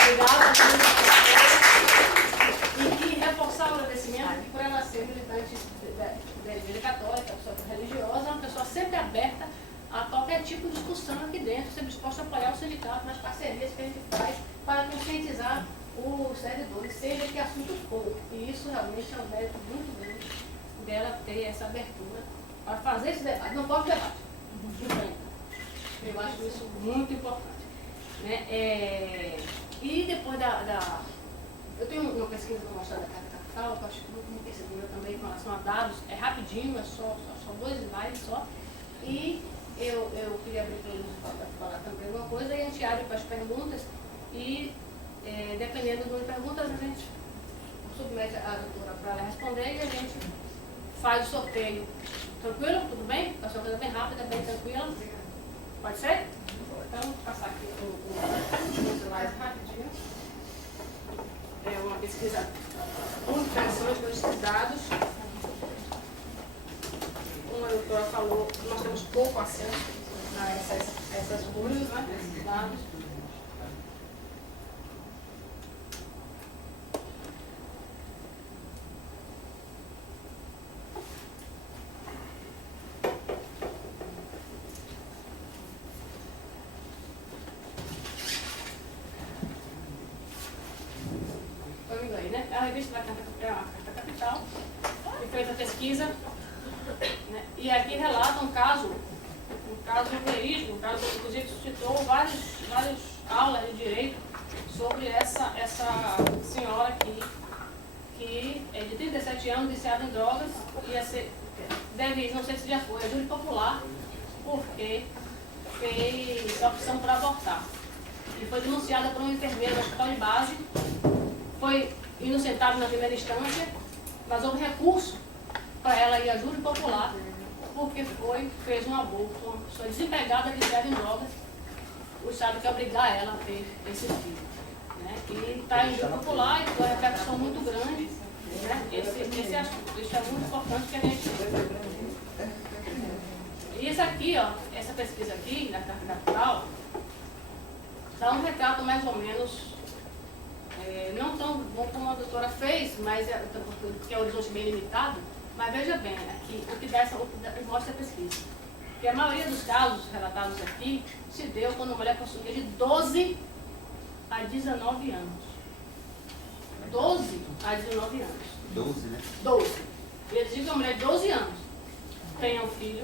E reforçar o agradecimento por ela ser militante da Igreja Católica, pessoa religiosa, uma pessoa sempre aberta a qualquer tipo de discussão aqui dentro, sempre disposta a apoiar o sindicato nas parcerias que a gente faz para conscientizar os servidores, seja que assunto for. E isso realmente é um mérito muito grande dela ter essa abertura para fazer esse debate. Não pode debate. Eu acho isso muito importante. Né? E depois eu tenho uma pesquisa para mostrar da Carta Capital, que eu acho que muito enriquecedora também com relação a dados, é rapidinho, é só 2 slides só. E eu queria abrir para eles para falar também alguma coisa, e a gente abre para as perguntas, e dependendo do número de perguntas, a gente submete a doutora para ela responder, e a gente faz o sorteio. Tranquilo? Tudo bem? Vai ser uma coisa bem rápida, bem tranquila. Pode ser? Então, vou passar aqui o slide rapidinho. É uma pesquisa muito interessante com esses dados. Como a doutora falou, nós temos pouco acesso a essas coisas, né? Esses dados. A revista da Carta Capital, e fez a pesquisa, né? E aqui relata um caso um caso verídico, um caso que inclusive suscitou várias aulas de direito sobre essa senhora aqui, que é de 37 anos, viciada em drogas, ia ser, não sei se já foi, é júri popular, porque fez a opção por abortar. E foi denunciada por um enfermeiro do hospital de base, foi inocentada na primeira instância, mas houve recurso para ela ir a júri popular, porque fez um aborto, uma pessoa desempregada, viciada em drogas, o Estado quer obrigar ela a ter esse filho. Né? E está em júri popular e foi uma repercussão muito grande. Né? Esse assunto, isso é muito importante que a gente... E isso aqui, ó, essa pesquisa aqui, na Carta Capital, dá um retrato mais ou menos, não tão bom como a doutora fez, mas porque é um horizonte bem limitado, mas veja bem, aqui, o que mostra a pesquisa. Que a maioria dos casos relatados aqui se deu quando a mulher possuía de 12 a 19 anos. 12 a 19 anos. 12, né? 12. Eles dizem que a mulher de 12 anos tenha um filho,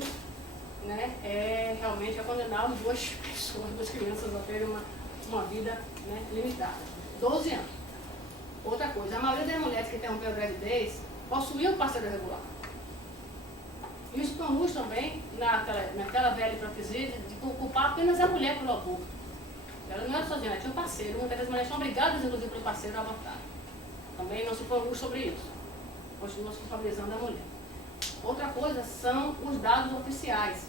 né, realmente é condenar duas pessoas, duas crianças a terem uma vida, né, limitada. 12 anos. Outra coisa, a maioria das mulheres que interromperam a gravidez possuíam parceiro regular. Isso conduz também naquela velha hipocrisia de culpar apenas a mulher pelo aborto. Ela não era sozinha, ela tinha um parceiro. Muitas das mulheres são obrigadas, inclusive, pelo parceiro a abortar. Também não se conduz sobre isso. Continua se culpabilizando a mulher. Outra coisa são os dados oficiais,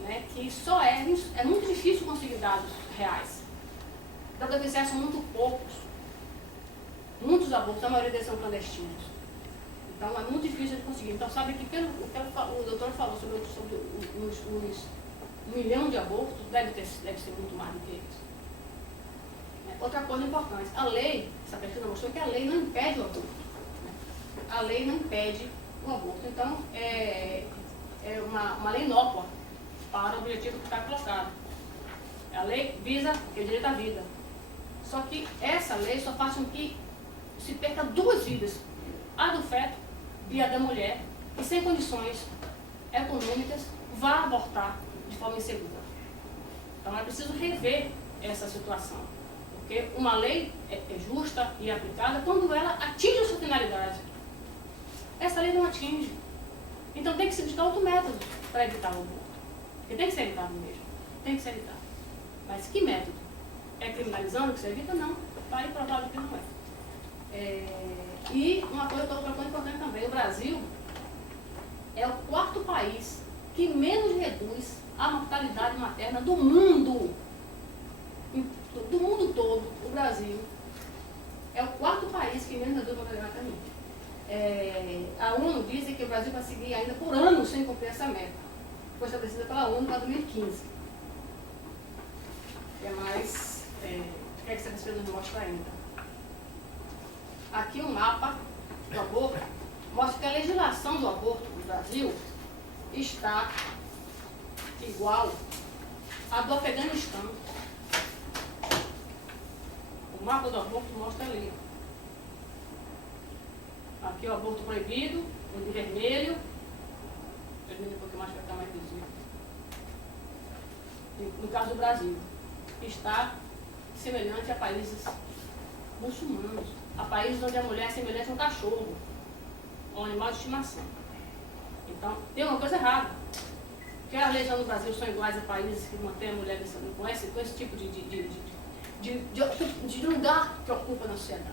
né, que só é muito difícil conseguir dados reais. Dados oficiais são muito poucos. Muitos abortos, a maioria deles são clandestinos. Então é muito difícil de conseguir. Então sabe que o doutor falou sobre os 1 milhão de abortos, deve ser muito mais do que isso. Outra coisa importante, a lei, essa pesquisa mostrou que a lei não impede o aborto. A lei não impede o aborto. Então é uma lei inócua para o objetivo que está colocado. A lei visa o direito à vida. Só que essa lei só faz com que se perca duas vidas, a do feto e a da mulher, que sem condições econômicas vá abortar de forma insegura. Então é preciso rever essa situação, porque uma lei é justa e aplicada quando ela atinge a sua finalidade. Essa lei não atinge. Então tem que se buscar outro método para evitar o aborto. Porque tem que ser evitado mesmo. Tem que ser evitado. Mas que método? É criminalizando que se evita? Não. Está provado que não é. E uma coisa importante também, o Brasil é o 4º país que menos reduz a mortalidade materna do mundo. Do mundo todo, o Brasil é o 4º país que menos reduz a mortalidade materna. A ONU diz que o Brasil vai seguir ainda por anos sem cumprir essa meta. Foi estabelecida pela ONU para 2015. Mas, o que essa pesquisa nos mostra ainda? Aqui um mapa do aborto mostra que a legislação do aborto no Brasil está igual à do Afeganistão. O mapa do aborto mostra ali. Aqui o aborto proibido, o de vermelho. Vermelho um pouquinho mais para ficar mais visível. No caso do Brasil, está semelhante a países muçulmanos, a países onde a mulher é semelhante a um cachorro, a um animal de estimação. Então, tem uma coisa errada. Porque as leis no Brasil são iguais a países que mantêm a mulher com esse tipo de lugar que ocupa na sociedade.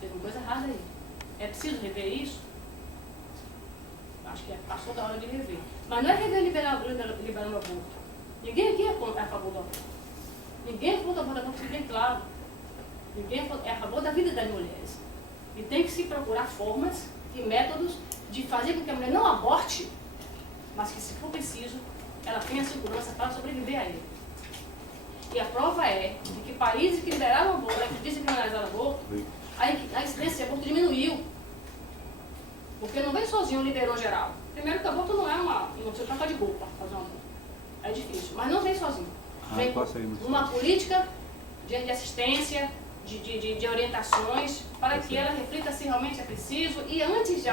Tem uma coisa errada aí. É preciso rever isso? Acho que passou da hora de rever. Mas não é rever liberando o aborto. Ninguém aqui é a favor do aborto. Ninguém é contra o aborto, fica bem claro. Ninguém é a favor da vida das mulheres. E tem que se procurar formas e métodos de fazer com que a mulher não aborte, mas que, se for preciso, ela tenha segurança para sobreviver a ele. E a prova é de que países que liberaram o aborto, que descriminalizaram o aborto, a incidência de aborto diminuiu. Porque não vem sozinho, liberou geral. Primeiro que o aborto não é não se troca de roupa fazer um aborto. É difícil, mas não vem sozinho. Vem uma política de assistência, de orientações para que ela reflita se realmente é preciso e antes de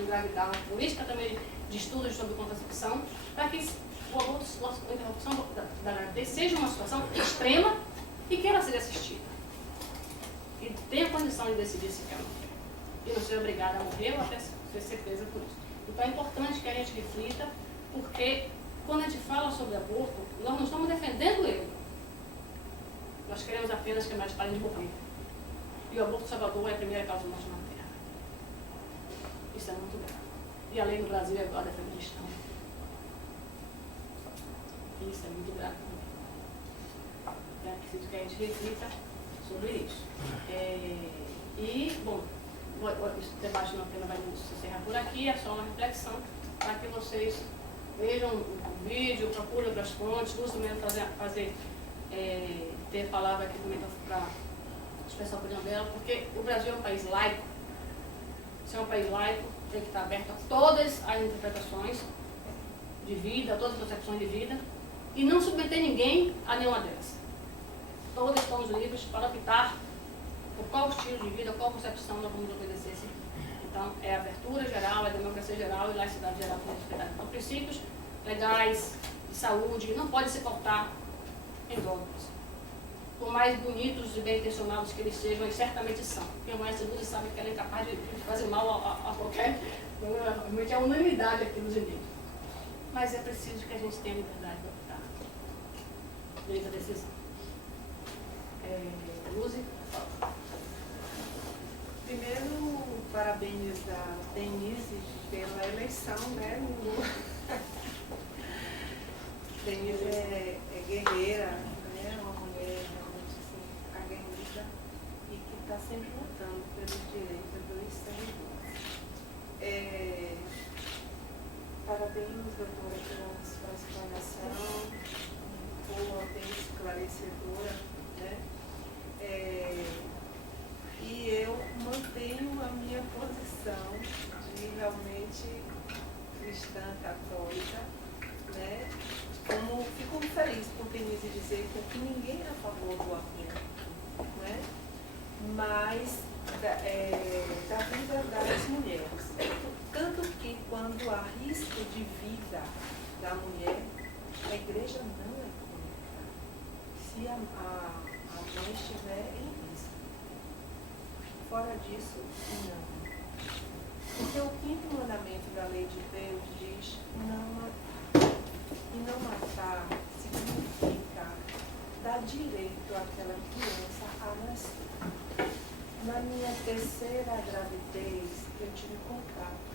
engravidar, uma política também de estudos sobre contracepção, para que o aborto, a interrupção da gravidez seja uma situação extrema e que ela seja assistida. E tenha condição de decidir se quer ou não quer. E não seja obrigada a morrer ou até ser presa por isso. Então é importante que a gente reflita, porque quando a gente fala sobre aborto, nós não estamos defendendo ele. Nós queremos apenas que a mulher parem de morrer. E o aborto salvador é a primeira causa de morte na Terra. Isso é muito grave. E a lei no Brasil é igual a da feminista. Isso é muito grave também. É preciso que a gente reflita sobre isso. E, bom, esse debate não vai se encerrar por aqui, é só uma reflexão para que vocês vejam o vídeo, procurem outras fontes, usem mesmo ter palavra aqui também para expressar a opinião dela, porque o Brasil é um país laico. Se é um país laico, tem que estar aberto a todas as interpretações de vida, todas as concepções de vida, e não submeter ninguém a nenhuma delas. Todos estamos livres para optar por qual estilo de vida, qual concepção nós vamos obedecer. Então, é abertura geral, é democracia geral e laicidade geral que respeitar. Então, princípios legais, de saúde, não pode se cortar em dogmas. Por mais bonitos e bem intencionados que eles sejam, eles certamente são. Quem conhece Luz sabe que ela é capaz de fazer mal a qualquer... Realmente é uma unanimidade aqui nos indivíduos. Mas é preciso que a gente tenha liberdade de optar. Direito à decisão. Luz? Primeiro, parabenizar a Denise pela eleição, né? Denise é guerreira, né? Uma mulher realmente assim, aguerrida e que está sempre lutando pelos direitos dos servidores. Parabéns, doutora, pela sua explanação, boa, bem esclarecedora, né? E eu mantenho a minha posição de realmente cristã católica, né? Como fico feliz por Denise dizer que aqui ninguém é a favor do aborto, né? Mas da vida das mulheres. Tanto que quando há risco de vida da mulher, a igreja não é contra. Se a mãe estiver em risco. Fora disso, não. Porque o 5º mandamento da lei de Deus diz não matar. E não matar significa dar direito àquela criança a nascer. Na minha 3ª gravidez, eu tive contato